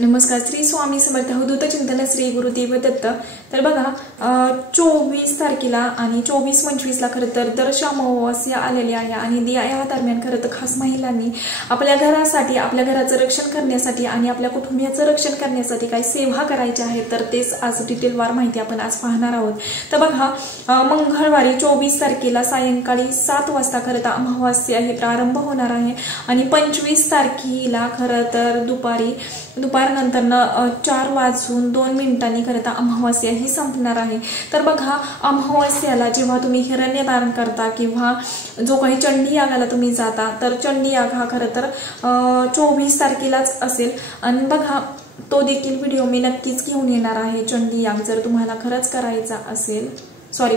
नमस्कार. श्री स्वामी समर्थ. अवधूत चिंतन श्री गुरुदेव दत्त. तर बघा 24 तारखेला आणि 24-25ला खरं तर दर्श अमावस्या आलेली आहे आणि या दरम्यान खरं तर खास महिलांनी आपल्या घरासाठी, आपल्या घराचं रक्षण करण्यासाठी आणि आपल्या कुटुंबियाचं रक्षण करण्यासाठी काही सेवा करायची आहे, तर तेच आज डिटेलवार माहिती आपण आज पाहणार आहोत. तर बघा मंगळवारी 24 तारखेला सायंकाळी 7 वाजता खरं तर अमावस्या हे प्रारंभ होणार आहे आणि 25 तारखेला खरं तर दुपारनंतर 4:02 खरं तर अमावस्या ही संपणार आहे. तर बघा अमावस्याला जेव्हा तुम्ही हिरण्यदान करता किंवा जो काही चंडी यागाला तुम्ही जाता, तर चंडी याग हा खरं तर 24 तारखेलाच असेल आणि बघा तो देखील व्हिडिओ मी नक्कीच घेऊन येणार आहे. चंडी याग जर तुम्हाला खरंच करायचा असेल,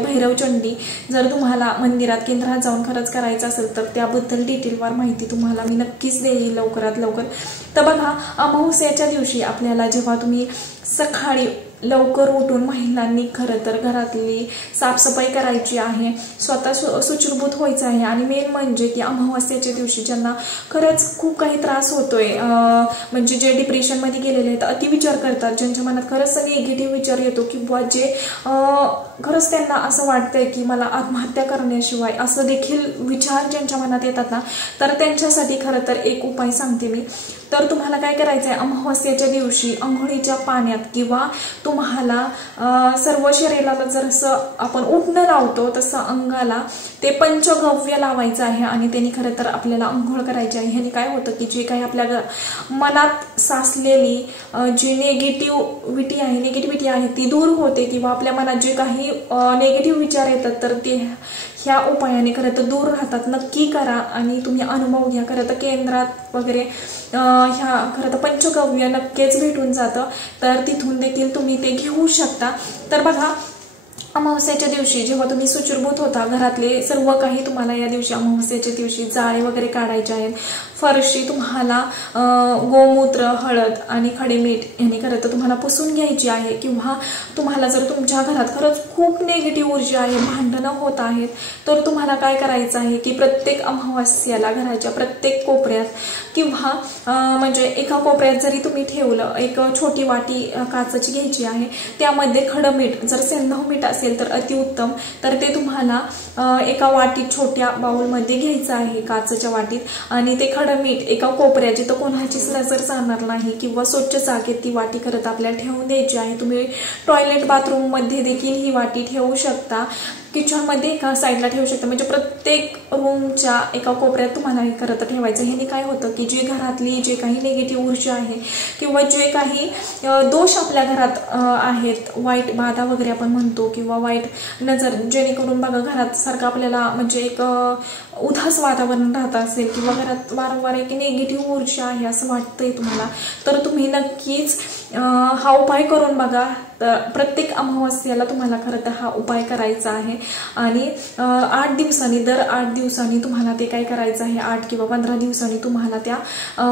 भैरव चंडी जर तुम्हाला मंदिरात केंद्रात जाऊन खरंच करायचं असेल तर त्याबद्दल डिटेलवार माहिती तुम्हाला मी नक्कीच देईल लवकरात लवकर. तर बघा अमावस्याच्या दिवशी आपल्याला जेव्हा तुम्ही सकाळी लवकर उठून महिलांनी खरं तर घरातली साफसफाई करायची आहे, स्वतः सुचिरभूत व्हायचं आहे आणि मेन म्हणजे की अमावस्याच्या दिवशी ज्यांना खरंच खूप काही त्रास होतोय, म्हणजे जे डिप्रेशनमध्ये गेलेले आहेत, अतिविचार करतात, ज्यांच्या मनात खरंच निगेटिव्ह विचार येतो किंवा जे खरंच त्यांना असं वाटतंय की मला आत्महत्या करण्याशिवाय असं देखील विचार ज्यांच्या मनात येतात ना, तर त्यांच्यासाठी खरं तर एक उपाय सांगते मी. तर तुम्हाला काय करायचं आहे, अमावस्याच्या दिवशी अंघोळीच्या पाण्यात किंवा तुम्हाला सर्व शरीराला जसं आपण उठणं लावतो तसं अंगाला ते पंचगव्य लावायचं आहे आणि त्यांनी खरं तर आपल्याला अंघोळ करायची आहे. ह्याने काय होतं की जे काही आपल्या मनात साचलेली जी निगेटिव्हिटी आहे ती दूर होते किंवा आपल्या मनात जे काही निगेटिव्ह विचार येतात तर ते ह्या उपायाने खरं तर दूर राहतात. नक्की करा आणि तुम्ही अनुभव घ्या. खरं तर केंद्रात वगैरे ह्या खरं तर पंचगव्य नक्कीच भेटून जातं, तर तिथून देखील तुम्ही ते घेऊ शकता. तर बघा अमावस्याच्या दिवशी जेव्हा तुम्ही सुचिरभूत होता, घरातले सर्व काही तुम्हाला या दिवशी अमावस्याच्या दिवशी जाळे वगैरे काढायचे आहेत. फरशी तुम्हाला गोमूत्र, हळद आणि खडे मीठ यांनी खरं तर तुम्हाला पुसून घ्यायची आहे. किंवा तुम्हाला जर तुमच्या घरात खरंच खूप निगेटिव्ह ऊर्जा आहे, भांडणं होत आहेत, तर तुम्हाला काय करायचं आहे की प्रत्येक अमावस्याला घराच्या प्रत्येक कोपऱ्यात किंवा म्हणजे एका कोपऱ्यात जरी तुम्ही ठेवलं, एक छोटी वाटी काचेची घ्यायची आहे, त्यामध्ये खडं मीठ, जर सेंधव मीठ असेल तर अतिउत्तम, तर ते तुम्हाला एका वाटीत छोट्या बाउलमध्ये घ्यायचं आहे, काचेच्या वाटीत, आणि ते खडं मीठ एका कोपऱ्यात जिथं कोणाचीच नजर जाणार नाही किंवा स्वच्छ जागेत ती वाटी करत आपल्याला ठेवून द्यायची आहे. तुम्ही टॉयलेट बाथरूम मध्ये देखील ही वाटी ठेवू शकता, किचन मध्ये एका साईडला ठेवू शकता, म्हणजे प्रत्येक रूमच्या एका कोपऱ्यात तुम्हाला हे करत ठेवायचं. ह्याने काय होतं की जी घरातली जे काही निगेटिव्ह ऊर्जा आहे किंवा जे काही दोष आपल्या घरात आहेत, वाईट बाधा वगैरे आपण म्हणतो किंवा वाईट नजर, जेणेकरून बघा घरात सारखं आपल्याला म्हणजे एक उदास वातावरण राहत असेल किंवा घरात वारंवार एक निगेटिव्ह ऊर्जा आहे असं वाटतंय तुम्हाला, तर तुम्ही नक्कीच हा उपाय करून बघा. तर प्रत्येक अमावस्याला तुम्हाला खरं तर हा उपाय करायचा आहे आणि 8 दिवसांनी, दर 8 दिवसांनी तुम्हाला ते काय करायचं आहे, 8 किंवा 15 दिवसांनी तुम्हाला त्या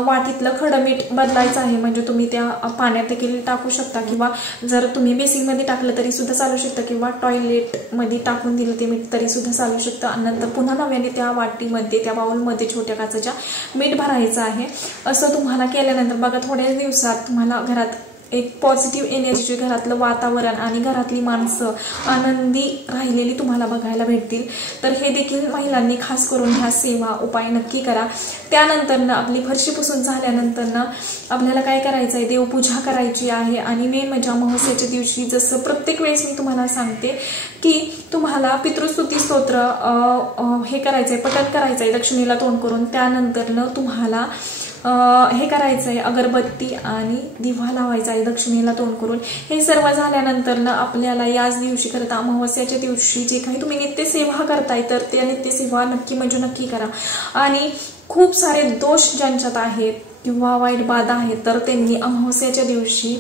वाटीतलं खडं मीठ बदलायचं आहे. म्हणजे तुम्ही त्या पाण्यात देखील टाकू शकता किंवा जर तुम्ही बेसिनमध्ये टाकलं तरी सुद्धा चालू शकतं किंवा टॉयलेटमध्ये टाकून दिलं ते मीठ तरी सुद्धा चालू शकतं. आणि नंतर पुन्हा नव्याने त्या वाटीमध्ये, त्या बाउलमध्ये छोट्या काचेच्या मीठ भरायचं आहे. असं तुम्हाला केल्यानंतर बघा थोड्याच दिवसात तुम्हाला घरात एक पॉझिटिव्ह एनर्जी, घरातलं वातावरण आणि घरातली माणसं आनंदी राहिलेली तुम्हाला बघायला भेटतील. तर हे देखील महिलांनी खास करून ह्या सेवा उपाय नक्की करा. त्यानंतर आपली फरशी पुसून झाल्यानंतर आपल्याला काय करायचं आहे, देवपूजा करायची आहे. आणि मेन म्हणजे अमावस्याच्या दिवशी जसं प्रत्येक वेळेस मी तुम्हाला सांगते की तुम्हाला पितृस्तुती स्तोत्र हे करायचंय, पठण करायचंय दक्षिणेला तोंड करून. त्यानंतर तुम्हाला हे करायचंय, अगरबत्ती आणि दिवा लावायचा आहे दक्षिणेला तोंड करून. हे सर्व झाल्यानंतर आपल्याला याच दिवशी खरं तर अमावस्याच्या दिवशी जे काही तुम्ही नित्यसेवा करताय तर त्या नित्यसेवा नक्की करा. आणि खूप सारे दोष ज्यांच्यात आहेत किंवा वाईट बाधा आहेत तर त्यांनी अमावस्याच्या दिवशी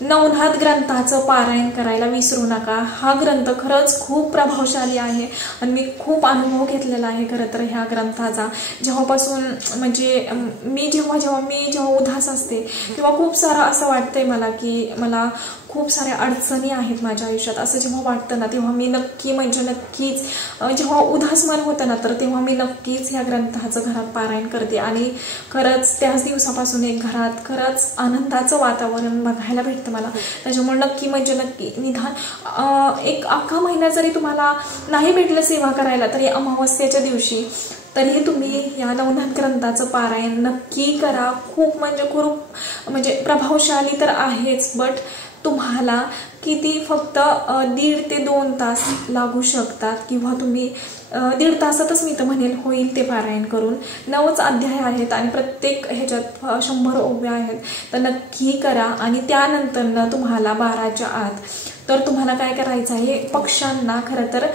नवनाथ ग्रंथाचं पारायण करायला विसरू नका. हा ग्रंथ खरंच खूप प्रभावशाली आहे आणि मी खूप अनुभव घेतलेला आहे खरं तर ह्या ग्रंथाचा. जेव्हापासून म्हणजे मी जेव्हा उदास असते किंवा खूप सारं असं वाटतंय मला की मला खूप साऱ्या अडचणी आहेत माझ्या आयुष्यात असं जेव्हा वाटतं ना, तेव्हा मी नक्की म्हणजे नक्कीच जेव्हा उदास मन होतं ना, तर तेव्हा मी नक्कीच ह्या ग्रंथाचं घरात पारायण करते आणि खरंच त्याच दिवसापासून एक घरात खरंच आनंदाचं वातावरण बघायला भेटतं मला. त्याच्यामुळे नक्की म्हणजे नक्की निदान एक अख्खा महिना जरी तुम्हाला नाही भेटलं सेवा करायला, तरी अमावस्येच्या दिवशी तरीही तुम्ही या नवनाथ ग्रंथाचं पारायण नक्की करा. खूप म्हणजे प्रभावशाली तर आहेच, बट तुम्हाला किती फक्त 1.5 ते 2 तास लागू शकतात किंवा तुम्ही 1.5 तासातच मी तर म्हणेल होईल ते पारायण करून. 9च अध्याय आहेत आणि प्रत्येक ह्याच्यात 100 ओव्या आहेत. तर नक्की करा आणि त्यानंतर तुम्हाला 12च्या आत तर तुम्हाला काय करायचं आहे, पक्ष्यांना खरं तर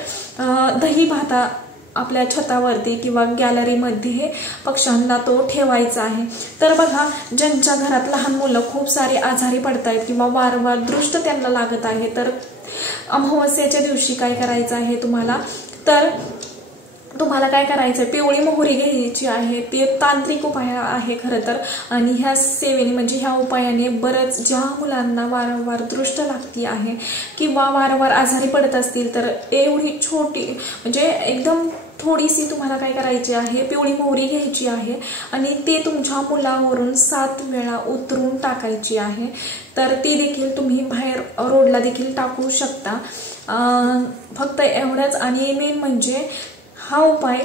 दही भाता आपल्या छतावरती किंवा गॅलरीमध्ये पक्ष्यांना तो ठेवायचा आहे. तर बघा, ज्यांच्या घरात लहान मुलं खूप सारे आजारी पडतायत किंवा वारंवार दृष्ट त्यांना लागत आहे, तर अमावस्येच्या दिवशी काय करायचं आहे तुम्हाला काय करायचं, पिवळी मोहरी घ्यायची आहे. ते तांत्रिक उपाय आहे खरं तर, आणि ह्या सेवेने म्हणजे ह्या उपायाने बरंच ज्या मुलांना वारंवार दृष्ट लागती आहे किंवा वारंवार आजारी पडत असतील, तर एवढी छोटी म्हणजे एकदम थोडीशी तुम्हाला काय करायची आहे, पिवळी मोहरी घ्यायची आहे आणि ते तुमच्या मुलावरून 7 वेळा उतरून टाकायची आहे. तर ती देखील तुम्ही बाहेर रोडला देखील टाकू शकता. फक्त एवढंच. आणि मेन म्हणजे हा उपाय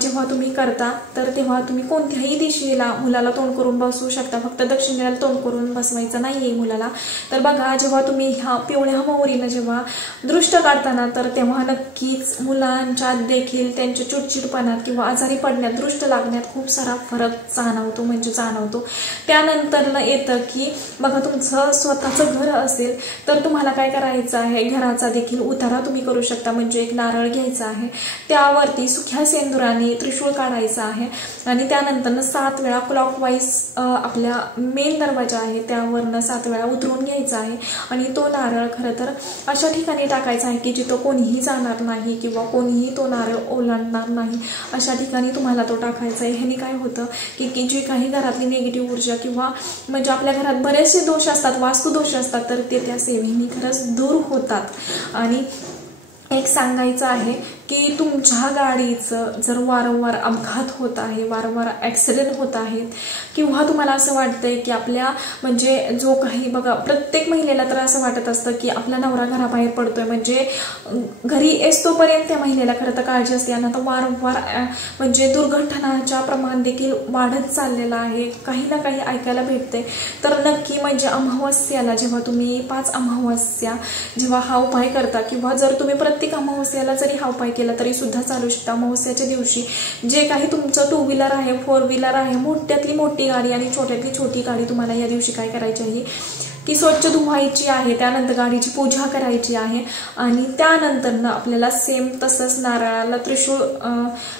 जेव्हा तुम्ही करता, तर तेव्हा तुम्ही कोणत्याही दिशेला मुलाला तोंड करून बसवू शकता. फक्त दक्षिणेला तोंड करून बसवायचं नाहीये मुलाला. तर बघा, जेव्हा तुम्ही ह्या पिवळ्या मोहरीनं जेव्हा दृष्ट काढताना, तर तेव्हा नक्कीच मुलांच्यात देखील त्यांच्या चिडचिडपणात किंवा आजारी पडण्यात, दृष्ट लागण्यात खूप सारा फरक जाणवतो. त्यानंतर येतं की बघा, तुमचं स्वतःचं घर असेल तर तुम्हाला काय करायचं आहे, घराचा देखील उतारा तुम्ही करू शकता. म्हणजे एक नारळ घ्यायचा आहे, त्यावरती सुख्या सेंदुराने त्रिशूळ काढायचा आहे आणि त्यानंतर 7 वेळा क्लॉकवाईज आपल्या मेन दरवाजा आहे त्यावरनं 7 वेळा उतरून घ्यायचा आहे आणि तो नारळ खरं तर अशा ठिकाणी टाकायचा आहे की जिथं कोणीही जाणार नाही किंवा कोणीही तो नारळ ओलांडणार नाही, अशा ठिकाणी तुम्हाला तो टाकायचा आहे. ह्याने काय होतं की जी काही घरातली निगेटिव्ह ऊर्जा किंवा म्हणजे आपल्या घरात बरेचसे दोष असतात, वास्तुदोष असतात, तर ते त्या सेवेने खरंच दूर होतात. आणि एक सांगायचं आहे की तुमच्या गाडीचं जर वारंवार अपघात होत आहे, वारंवार ॲक्सिडेंट होत आहेत किंवा तुम्हाला असं वाटतंय की आपल्या म्हणजे जो काही बघा, प्रत्येक महिलेला तर असं वाटत असतं की आपला नवरा घराबाहेर पडतोय, म्हणजे घरी येतोपर्यंत त्या महिलेला खरं तर काळजी असते. आणि आता वारंवार म्हणजे दुर्घटनाच्या प्रमाण देखील वाढत चाललेलं आहे, काही ना काही ऐकायला भेटते. तर नक्की म्हणजे अमावस्याला जेव्हा तुम्ही 5 अमावस्या जेव्हा हा उपाय करता किंवा जर तुम्ही प्रत्येक अमावस्याला जरी हा उपाय केला तरी सुद्धा चालू शकता. अमावस्याच्या दिवशी जे काही तुमचं 2 व्हीलर आहे, 4 व्हीलर आहे, मोठ्यातली मोठी गाडी आणि छोट्यातली छोटी गाडी तुम्हाला या दिवशी काय करायची आहे की स्वच्छ धुवायची आहे. त्यानंतर गाडीची पूजा करायची आहे आणि त्यानंतर आपल्याला सेम तसंच नारळाला त्रिशूळ,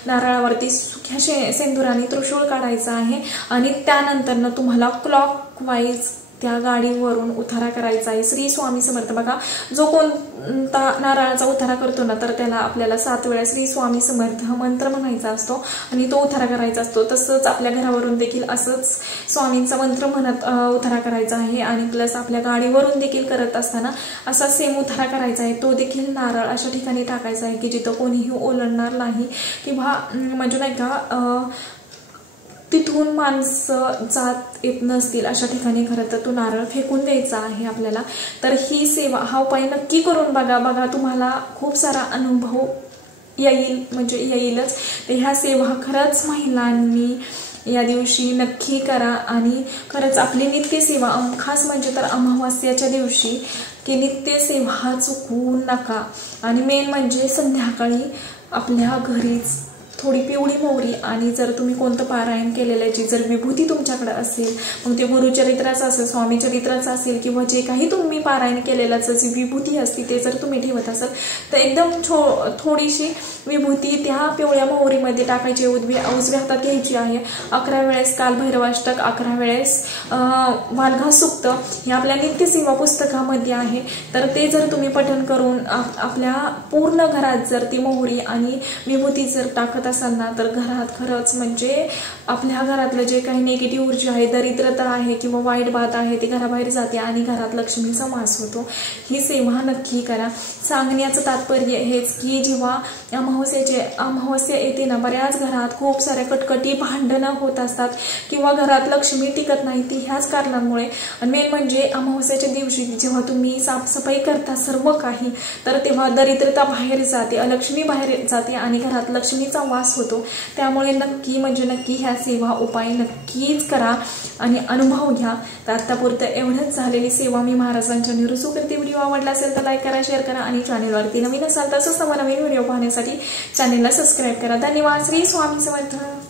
नारळावरती सुख्या सेंदुराने त्रिशूळ काढायचा आहे आणि त्यानंतर तुम्हाला क्लॉकवाईज त्या गाडीवरून उतारा करायचा आहे. श्री स्वामी समर्थ. बघा, जो कोणता नारळाचा उतारा करतो ना, तर त्याला आपल्याला 7 वेळा श्री स्वामी समर्थ मंत्र म्हणायचा असतो आणि तो उतारा करायचा असतो. तसंच आपल्या घरावरून देखील असंच स्वामींचा मंत्र म्हणत उतारा करायचा आहे आणि प्लस आपल्या गाडीवरून देखील करत असताना असा सेम उतारा करायचा आहे. तो देखील नारळ अशा ठिकाणी टाकायचा आहे की जिथं कोणीही ओलांडणार नाही किंवा म्हणजे नाही का तिथून माणसं जात येत नसतील अशा ठिकाणी खरं तर तो नारळ फेकून द्यायचा आहे आपल्याला. तर ही सेवा, हा उपाय नक्की करून बघा, तुम्हाला खूप सारा अनुभव येईल, म्हणजे येईलच. तर ह्या सेवा खरंच महिलांनी या दिवशी नक्की करा आणि खरंच आपली नित्यसेवा, खास म्हणजे तर अमावस्याच्या दिवशी की नित्यसेवा चुकवू नका. आणि मेन म्हणजे संध्याकाळी आपल्या घरीच थोडी पिवळी मोहरी आणि जर तुम्ही कोणतं पारायण केलेल्याची जर विभूती तुमच्याकडे असेल, मग ते गुरुचरित्राचं असेल, स्वामी चरित्राचं असेल किंवा जे काही तुम्ही पारायण केलेल्याचं जी विभूती असते ते जर तुम्ही ठेवत असाल, तर एकदम थोडीशी विभूती त्या पिवळ्या मोहरीमध्ये टाकायची. उजव्या हातात घ्यायची आहे. 11 वेळेस कालभैरवाष्टक, 11 वेळेस वाल्घा सुक्त हे आपल्या नित्यसेवा पुस्तकामध्ये आहे. तर ते जर तुम्ही पठण करून आपल्या पूर्ण घरात जर ती मोहरी आणि विभूती जर टाकत असाल ना तर घरात खरंच म्हणजे आपल्या घरातलं जे काही निगेटिव्ह ऊर्जा आहे, दरिद्रता आहे किंवा वाईट बात आहे ती घराबाहेर जाते आणि घरात लक्ष्मीचा वास होतो। ही सेवा नक्की करा। सांगण्याचं तात्पर्य हेच की जेव्हा अमावस्या येते ना, बऱ्याच घरात खूप साऱ्या कटकटी भांडणं होत असतात किंवा घरात लक्ष्मी टिकत नाही ती ह्याच कारणांमुळे। आणि मेन म्हणजे अमावस्याच्या दिवशी जेव्हा तुम्ही साफसफाई करता सर्व काही, तर तेव्हा दरिद्रता बाहेर जाते, अलक्ष्मी बाहेर जाते आणि घरात लक्ष्मीचा वास होतो। त्यामुळे नक्की म्हणजे नक्की ह्या सेवा उपाय नक्कीच करा आणि अनुभव घ्या। तर आतापुरतं एवढंच झालेली सेवा मी महाराजांच्या निरुसू करते। व्हिडिओ आवडला असेल तर लाईक करा, शेअर करा आणि चॅनलवरती नवीन असाल तर नवीन व्हिडिओ पाहण्यासाठी चॅनलला सबस्क्राईब करा। धन्यवाद। श्री स्वामी समर्थ।